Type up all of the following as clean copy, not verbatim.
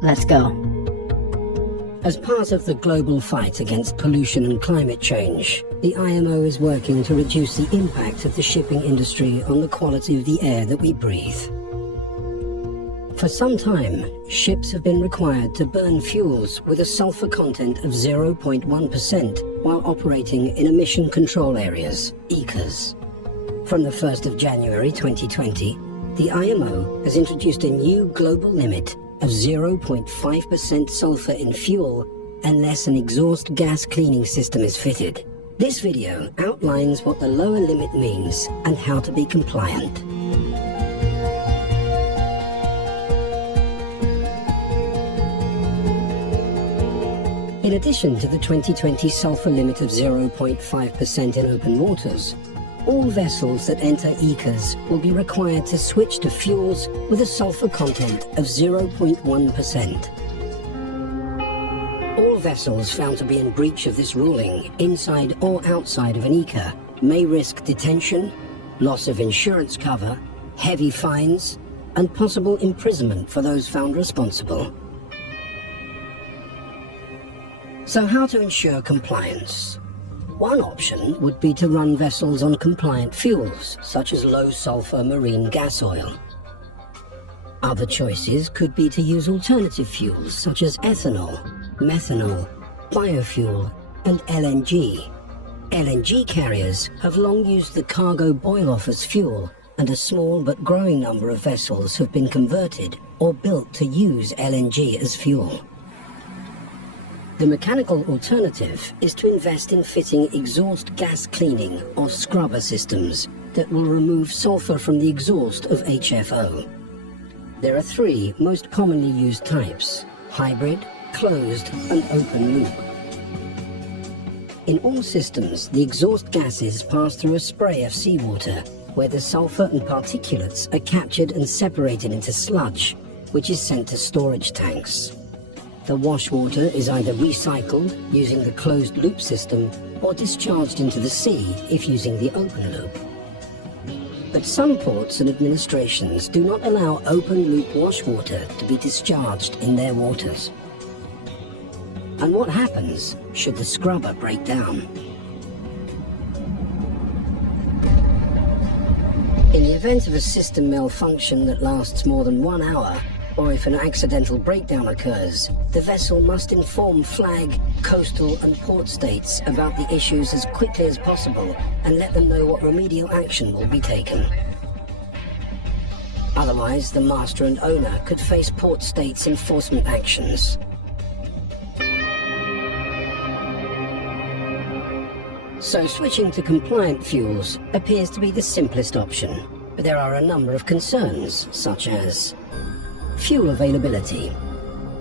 Let's go. As part of the global fight against pollution and climate change, the IMO is working to reduce the impact of the shipping industry on the quality of the air that we breathe. For some time, ships have been required to burn fuels with a sulfur content of 0.1% while operating in emission control areas, ECAs. From the 1st of January 2020, the IMO has introduced a new global limit of 0.5% sulfur in fuel unless an exhaust gas cleaning system is fitted. This video outlines what the lower limit means and how to be compliant. In addition to the 2020 sulfur limit of 0.5% in open waters, all vessels that enter ECAs will be required to switch to fuels with a sulfur content of 0.1%. All vessels found to be in breach of this ruling, inside or outside of an ECA, may risk detention, loss of insurance cover, heavy fines, and possible imprisonment for those found responsible. So how to ensure compliance? One option would be to run vessels on compliant fuels, such as low-sulfur marine gas oil. Other choices could be to use alternative fuels, such as ethanol, methanol, biofuel, and LNG. LNG carriers have long used the cargo boil-off as fuel, and a small but growing number of vessels have been converted or built to use LNG as fuel. The mechanical alternative is to invest in fitting exhaust gas cleaning or scrubber systems that will remove sulfur from the exhaust of HFO. There are three most commonly used types: hybrid, closed, and open loop. In all systems, the exhaust gases pass through a spray of seawater, where the sulfur and particulates are captured and separated into sludge, which is sent to storage tanks. The wash water is either recycled using the closed loop system or discharged into the sea if using the open loop. But some ports and administrations do not allow open loop wash water to be discharged in their waters. And what happens should the scrubber break down? In the event of a system malfunction that lasts more than 1 hour, or if an accidental breakdown occurs, the vessel must inform flag, coastal and port states about the issues as quickly as possible and let them know what remedial action will be taken. Otherwise, the master and owner could face port states' enforcement actions. So switching to compliant fuels appears to be the simplest option, but there are a number of concerns, such as fuel availability.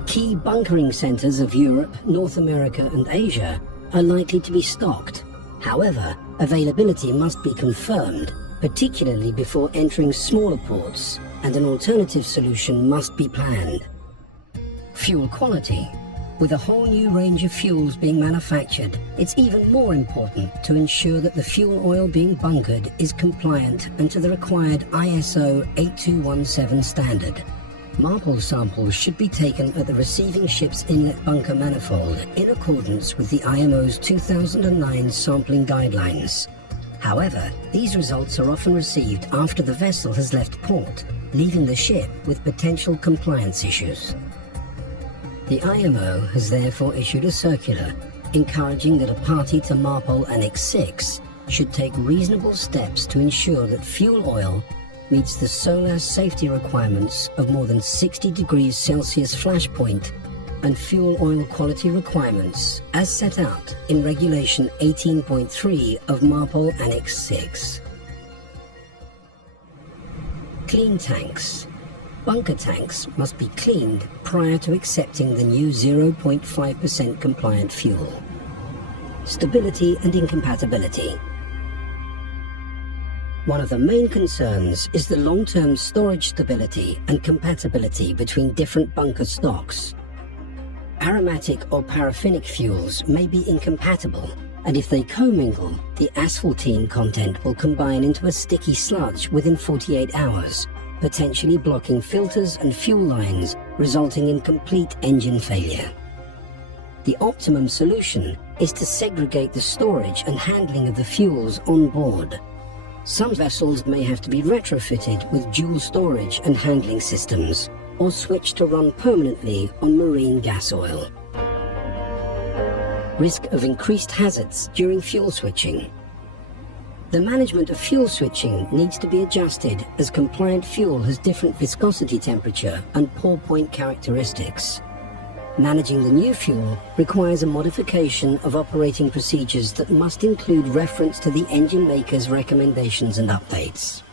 Key bunkering centers of Europe, North America, and Asia are likely to be stocked. However, availability must be confirmed, particularly before entering smaller ports, and an alternative solution must be planned. Fuel quality. With a whole new range of fuels being manufactured, it's even more important to ensure that the fuel oil being bunkered is compliant and to the required ISO 8217 standard. MARPOL samples should be taken at the receiving ship's inlet bunker manifold in accordance with the IMO's 2009 sampling guidelines. However, these results are often received after the vessel has left port, leaving the ship with potential compliance issues. The IMO has therefore issued a circular encouraging that a party to MARPOL Annex 6 should take reasonable steps to ensure that fuel oil meets the SOLAS safety requirements of more than 60 degrees Celsius flash point and fuel oil quality requirements as set out in Regulation 18.3 of MARPOL Annex 6. Clean tanks. Bunker tanks must be cleaned prior to accepting the new 0.5% compliant fuel. Stability and incompatibility. One of the main concerns is the long-term storage stability and compatibility between different bunker stocks. Aromatic or paraffinic fuels may be incompatible, and if they commingle, the asphaltene content will combine into a sticky sludge within 48 hours, potentially blocking filters and fuel lines, resulting in complete engine failure. The optimum solution is to segregate the storage and handling of the fuels on board. Some vessels may have to be retrofitted with dual storage and handling systems, or switch to run permanently on marine gas oil. Risk of increased hazards during fuel switching. The management of fuel switching needs to be adjusted as compliant fuel has different viscosity temperature and pour point characteristics. Managing the new fuel requires a modification of operating procedures that must include reference to the engine maker's recommendations and updates.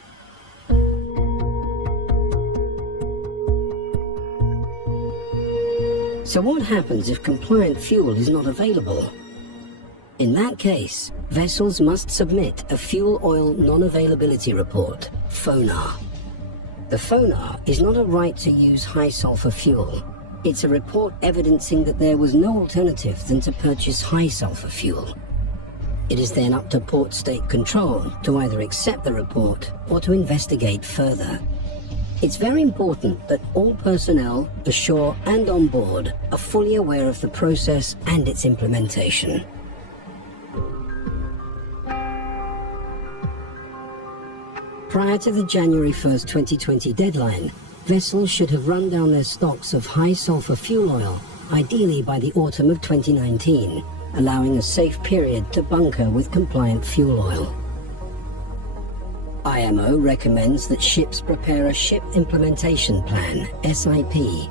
So what happens if compliant fuel is not available? In that case, vessels must submit a fuel oil non-availability report, FONAR. The FONAR is not a right to use high sulfur fuel. It's a report evidencing that there was no alternative than to purchase high sulfur fuel. It is then up to port state control to either accept the report or to investigate further. It's very important that all personnel, ashore and on board, are fully aware of the process and its implementation. Prior to the January 1st, 2020 deadline, vessels should have run down their stocks of high sulfur fuel oil, ideally by the autumn of 2019, allowing a safe period to bunker with compliant fuel oil. IMO recommends that ships prepare a Ship Implementation Plan, SIP.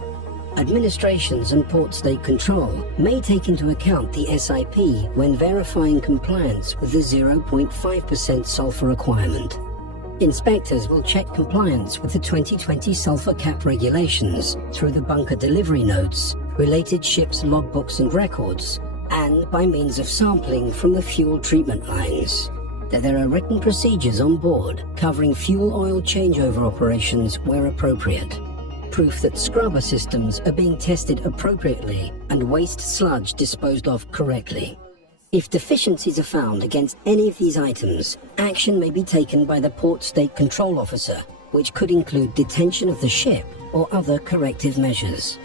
Administrations and port state control may take into account the SIP when verifying compliance with the 0.5% sulfur requirement. Inspectors will check compliance with the 2020 Sulphur Cap Regulations through the bunker delivery notes, related ships' logbooks and records, and by means of sampling from the fuel treatment lines. There are written procedures on board covering fuel oil changeover operations where appropriate. Proof that scrubber systems are being tested appropriately and waste sludge disposed of correctly. If deficiencies are found against any of these items, action may be taken by the port state control officer, which could include detention of the ship or other corrective measures.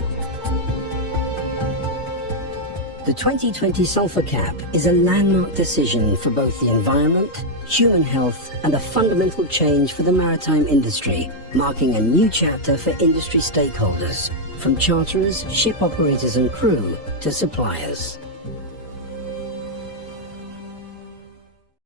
The 2020 Sulphur Cap is a landmark decision for both the environment, human health, and a fundamental change for the maritime industry, marking a new chapter for industry stakeholders, from charterers, ship operators and crew, to suppliers.